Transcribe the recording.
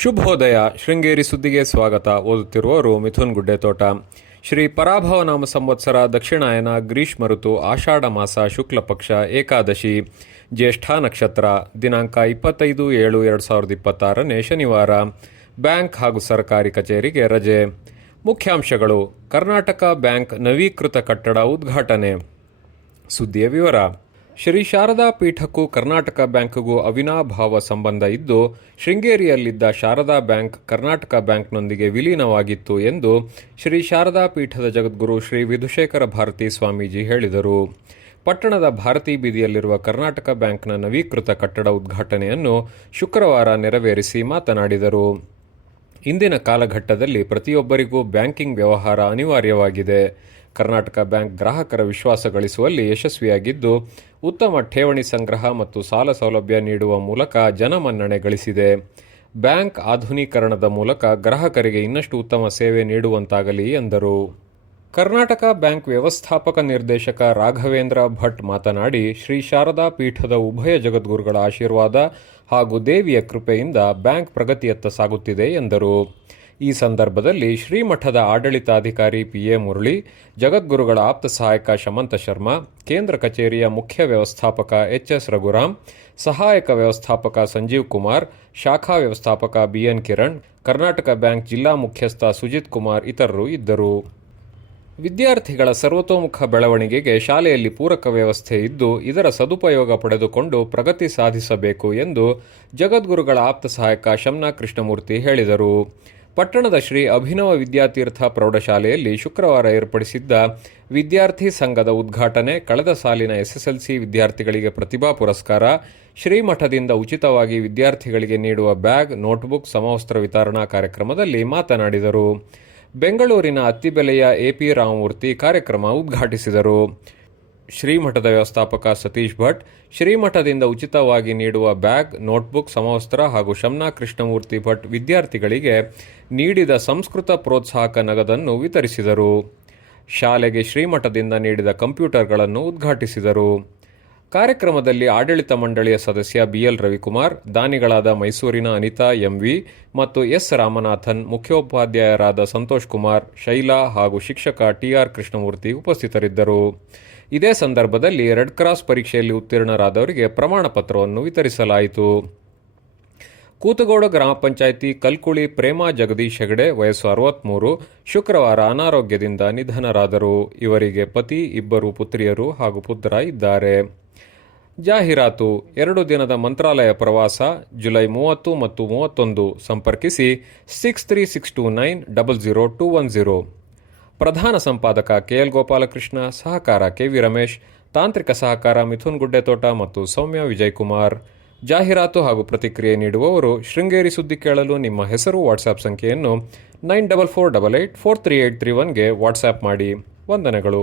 ಶುಭೋದಯ. ಶೃಂಗೇರಿ ಸುದ್ದಿಗೆ ಸ್ವಾಗತ. ಓದುತ್ತಿರುವವರು ಮಿಥುನ್ ಗುಡ್ಡೆತೋಟ. ಶ್ರೀ ಪರಾಭವನಾಮ ಸಂವತ್ಸರ ದಕ್ಷಿಣಾಯನ ಗ್ರೀಷ್ಮ ಋತು ಆಷಾಢ ಮಾಸ ಶುಕ್ಲ ಪಕ್ಷ ಏಕಾದಶಿ ಜ್ಯೇಷ್ಠ ನಕ್ಷತ್ರ ದಿನಾಂಕ 25/7/2026 ಶನಿವಾರ. ಬ್ಯಾಂಕ್ ಹಾಗೂ ಸರ್ಕಾರಿ ಕಚೇರಿಗೆ ರಜೆ. ಮುಖ್ಯಾಂಶಗಳು: ಕರ್ನಾಟಕ ಬ್ಯಾಂಕ್ ನವೀಕೃತ ಕಟ್ಟಡ ಉದ್ಘಾಟನೆ. ಸುದ್ದಿಯ ವಿವರ. ಶ್ರೀ ಶಾರದಾ ಪೀಠಕ್ಕೂ ಕರ್ನಾಟಕ ಬ್ಯಾಂಕ್ಗೂ ಅವಿನಾಭಾವ ಸಂಬಂಧ ಇದ್ದು, ಶೃಂಗೇರಿಯಲ್ಲಿದ್ದ ಶಾರದಾ ಬ್ಯಾಂಕ್ ಕರ್ನಾಟಕ ಬ್ಯಾಂಕ್ನೊಂದಿಗೆ ವಿಲೀನವಾಗಿತ್ತು ಎಂದು ಶ್ರೀ ಶಾರದಾ ಪೀಠದ ಜಗದ್ಗುರು ಶ್ರೀ ವಿಧುಶೇಖರ ಭಾರತೀ ಸ್ವಾಮೀಜಿ ಹೇಳಿದರು. ಪಟ್ಟಣದ ಭಾರತೀ ಬೀದಿಯಲ್ಲಿರುವ ಕರ್ನಾಟಕ ಬ್ಯಾಂಕ್ನ ನವೀಕೃತ ಕಟ್ಟಡ ಉದ್ಘಾಟನೆಯನ್ನು ಶುಕ್ರವಾರ ನೆರವೇರಿಸಿ ಮಾತನಾಡಿದರು. ಇಂದಿನ ಕಾಲಘಟ್ಟದಲ್ಲಿ ಪ್ರತಿಯೊಬ್ಬರಿಗೂ ಬ್ಯಾಂಕಿಂಗ್ ವ್ಯವಹಾರ ಅನಿವಾರ್ಯವಾಗಿದೆ. ಕರ್ನಾಟಕ ಬ್ಯಾಂಕ್ ಗ್ರಾಹಕರ ವಿಶ್ವಾಸ ಗಳಿಸುವಲ್ಲಿ ಯಶಸ್ವಿಯಾಗಿದ್ದು, ಉತ್ತಮ ಠೇವಣಿ ಸಂಗ್ರಹ ಮತ್ತು ಸಾಲ ಸೌಲಭ್ಯ ನೀಡುವ ಮೂಲಕ ಜನಮನ್ನಣೆ ಗಳಿಸಿದೆ. ಬ್ಯಾಂಕ್ ಆಧುನೀಕರಣದ ಮೂಲಕ ಗ್ರಾಹಕರಿಗೆ ಇನ್ನಷ್ಟು ಉತ್ತಮ ಸೇವೆ ನೀಡುವಂತಾಗಲಿ ಎಂದರು. ಕರ್ನಾಟಕ ಬ್ಯಾಂಕ್ ವ್ಯವಸ್ಥಾಪಕ ನಿರ್ದೇಶಕ ರಾಘವೇಂದ್ರ ಭಟ್ ಮಾತನಾಡಿ, ಶ್ರೀ ಶಾರದಾ ಪೀಠದ ಉಭಯ ಜಗದ್ಗುರುಗಳ ಆಶೀರ್ವಾದ ಹಾಗೂ ದೇವಿಯ ಕೃಪೆಯಿಂದ ಬ್ಯಾಂಕ್ ಪ್ರಗತಿಯತ್ತ ಸಾಗುತ್ತಿದೆ ಎಂದರು. ಈ ಸಂದರ್ಭದಲ್ಲಿ ಶ್ರೀಮಠದ ಆಡಳಿತಾಧಿಕಾರಿ ಪಿ.ಎ. ಮುರಳಿ, ಜಗದ್ಗುರುಗಳ ಆಪ್ತ ಸಹಾಯಕ ಶಮಂತ ಶರ್ಮಾ, ಕೇಂದ್ರ ಕಚೇರಿಯ ಮುಖ್ಯ ವ್ಯವಸ್ಥಾಪಕ ಎಚ್.ಎಸ್. ರಘುರಾಮ್, ಸಹಾಯಕ ವ್ಯವಸ್ಥಾಪಕ ಸಂಜೀವ್ ಕುಮಾರ್, ಶಾಖಾ ವ್ಯವಸ್ಥಾಪಕ ಬಿ.ಎನ್. ಕಿರಣ್, ಕರ್ನಾಟಕ ಬ್ಯಾಂಕ್ ಜಿಲ್ಲಾ ಮುಖ್ಯಸ್ಥ ಸುಜಿತ್ ಕುಮಾರ್ ಇತರರು ಇದ್ದರು. ವಿದ್ಯಾರ್ಥಿಗಳ ಸರ್ವತೋಮುಖ ಬೆಳವಣಿಗೆಗೆ ಶಾಲೆಯಲ್ಲಿ ಪೂರಕ ವ್ಯವಸ್ಥೆ ಇದ್ದು, ಇದರ ಸದುಪಯೋಗ ಪಡೆದುಕೊಂಡು ಪ್ರಗತಿ ಸಾಧಿಸಬೇಕು ಎಂದು ಜಗದ್ಗುರುಗಳ ಆಪ್ತ ಸಹಾಯಕ ಶಮ್ನಾ ಕೃಷ್ಣಮೂರ್ತಿ ಹೇಳಿದರು. ಪಟ್ಟಣದ ಶ್ರೀ ಅಭಿನವ ವಿದ್ಯಾತೀರ್ಥ ಪ್ರೌಢಶಾಲೆಯಲ್ಲಿ ಶುಕ್ರವಾರ ಏರ್ಪಡಿಸಿದ್ದ ವಿದ್ಯಾರ್ಥಿ ಸಂಘದ ಉದ್ಘಾಟನೆ, ಕಳೆದ ಸಾಲಿನ ಎಸ್ಎಸ್ಎಲ್ಸಿ ವಿದ್ಯಾರ್ಥಿಗಳಿಗೆ ಪ್ರತಿಭಾ ಪುರಸ್ಕಾರ, ಶ್ರೀಮಠದಿಂದ ಉಚಿತವಾಗಿ ವಿದ್ಯಾರ್ಥಿಗಳಿಗೆ ನೀಡುವ ಬ್ಯಾಗ್, ನೋಟ್ಬುಕ್, ಸಮವಸ್ತ್ರ ವಿತರಣಾ ಕಾರ್ಯಕ್ರಮದಲ್ಲಿ ಮಾತನಾಡಿದರು. ಬೆಂಗಳೂರಿನ ಅತ್ತಿಬೆಲೆಯ ಎ.ಪಿ. ರಾಮಮೂರ್ತಿ ಕಾರ್ಯಕ್ರಮ ಉದ್ಘಾಟಿಸಿದರು. ಶ್ರೀಮಠದ ವ್ಯವಸ್ಥಾಪಕ ಸತೀಶ್ ಭಟ್, ಶ್ರೀಮಠದಿಂದ ಉಚಿತವಾಗಿ ನೀಡುವ ಬ್ಯಾಗ್, ನೋಟ್ಬುಕ್, ಸಮವಸ್ತ್ರ ಹಾಗೂ ಶಮ್ನಾ ಕೃಷ್ಣಮೂರ್ತಿ ಭಟ್ ವಿದ್ಯಾರ್ಥಿಗಳಿಗೆ ನೀಡಿದ ಸಂಸ್ಕೃತ ಪ್ರೋತ್ಸಾಹಕ ನಗದನ್ನು ವಿತರಿಸಿದರು. ಶಾಲೆಗೆ ಶ್ರೀಮಠದಿಂದ ನೀಡಿದ ಕಂಪ್ಯೂಟರ್ಗಳನ್ನು ಉದ್ಘಾಟಿಸಿದರು. ಕಾರ್ಯಕ್ರಮದಲ್ಲಿ ಆಡಳಿತ ಮಂಡಳಿಯ ಸದಸ್ಯ ಬಿ.ಎಲ್. ರವಿಕುಮಾರ್, ದಾನಿಗಳಾದ ಮೈಸೂರಿನ ಅನಿತಾ ಎಂ.ವಿ. ಮತ್ತು ಎಸ್. ರಾಮನಾಥನ್, ಮುಖ್ಯೋಪಾಧ್ಯಾಯರಾದ ಸಂತೋಷ್ ಕುಮಾರ್, ಶೈಲಾ ಹಾಗೂ ಶಿಕ್ಷಕ ಟಿ.ಆರ್. ಕೃಷ್ಣಮೂರ್ತಿ ಉಪಸ್ಥಿತರಿದ್ದರು. ಇದೇ ಸಂದರ್ಭದಲ್ಲಿ ರೆಡ್ ಕ್ರಾಸ್ ಪರೀಕ್ಷೆಯಲ್ಲಿ ಉತ್ತೀರ್ಣರಾದವರಿಗೆ ಪ್ರಮಾಣ ಪತ್ರವನ್ನು ವಿತರಿಸಲಾಯಿತು. ಕೂತಗೋಡು ಗ್ರಾಮ ಪಂಚಾಯಿತಿ ಕಲ್ಕುಳಿ ಪ್ರೇಮಾ ಜಗದೀಶ್ ಹೆಗಡೆ, ವಯಸ್ಸು 63, ಶುಕ್ರವಾರ ಅನಾರೋಗ್ಯದಿಂದ ನಿಧನರಾದರು. ಇವರಿಗೆ ಪತಿ, 2 ಪುತ್ರಿಯರು ಹಾಗೂ ಪುತ್ರ ಇದ್ದಾರೆ. ಜಾಹೀರಾತು: 2 ದಿನದ ಮಂತ್ರಾಲಯ ಪ್ರವಾಸ ಜುಲೈ 30 ಮತ್ತು 31. ಸಂಪರ್ಕಿಸಿ 6362900210. ಪ್ರಧಾನ ಸಂಪಾದಕ ಕೆ.ಎಲ್. ಗೋಪಾಲಕೃಷ್ಣ, ಸಹಕಾರ ಕೆ.ವಿ. ರಮೇಶ್, ತಾಂತ್ರಿಕ ಸಹಕಾರ ಮಿಥುನ್ ಗುಡ್ಡೆತೋಟ ಮತ್ತು ಸೌಮ್ಯ ವಿಜಯಕುಮಾರ್. ಜಾಹೀರಾತು ಹಾಗೂ ಪ್ರತಿಕ್ರಿಯೆ ನೀಡುವವರು ಶೃಂಗೇರಿ ಸುದ್ದಿ ಕೇಳಲು ನಿಮ್ಮ ಹೆಸರು, ವಾಟ್ಸ್ಆಪ್ ಸಂಖ್ಯೆಯನ್ನು 9448843831ಗೆ ವಾಟ್ಸ್ಆಪ್ ಮಾಡಿ. ವಂದನೆಗಳು.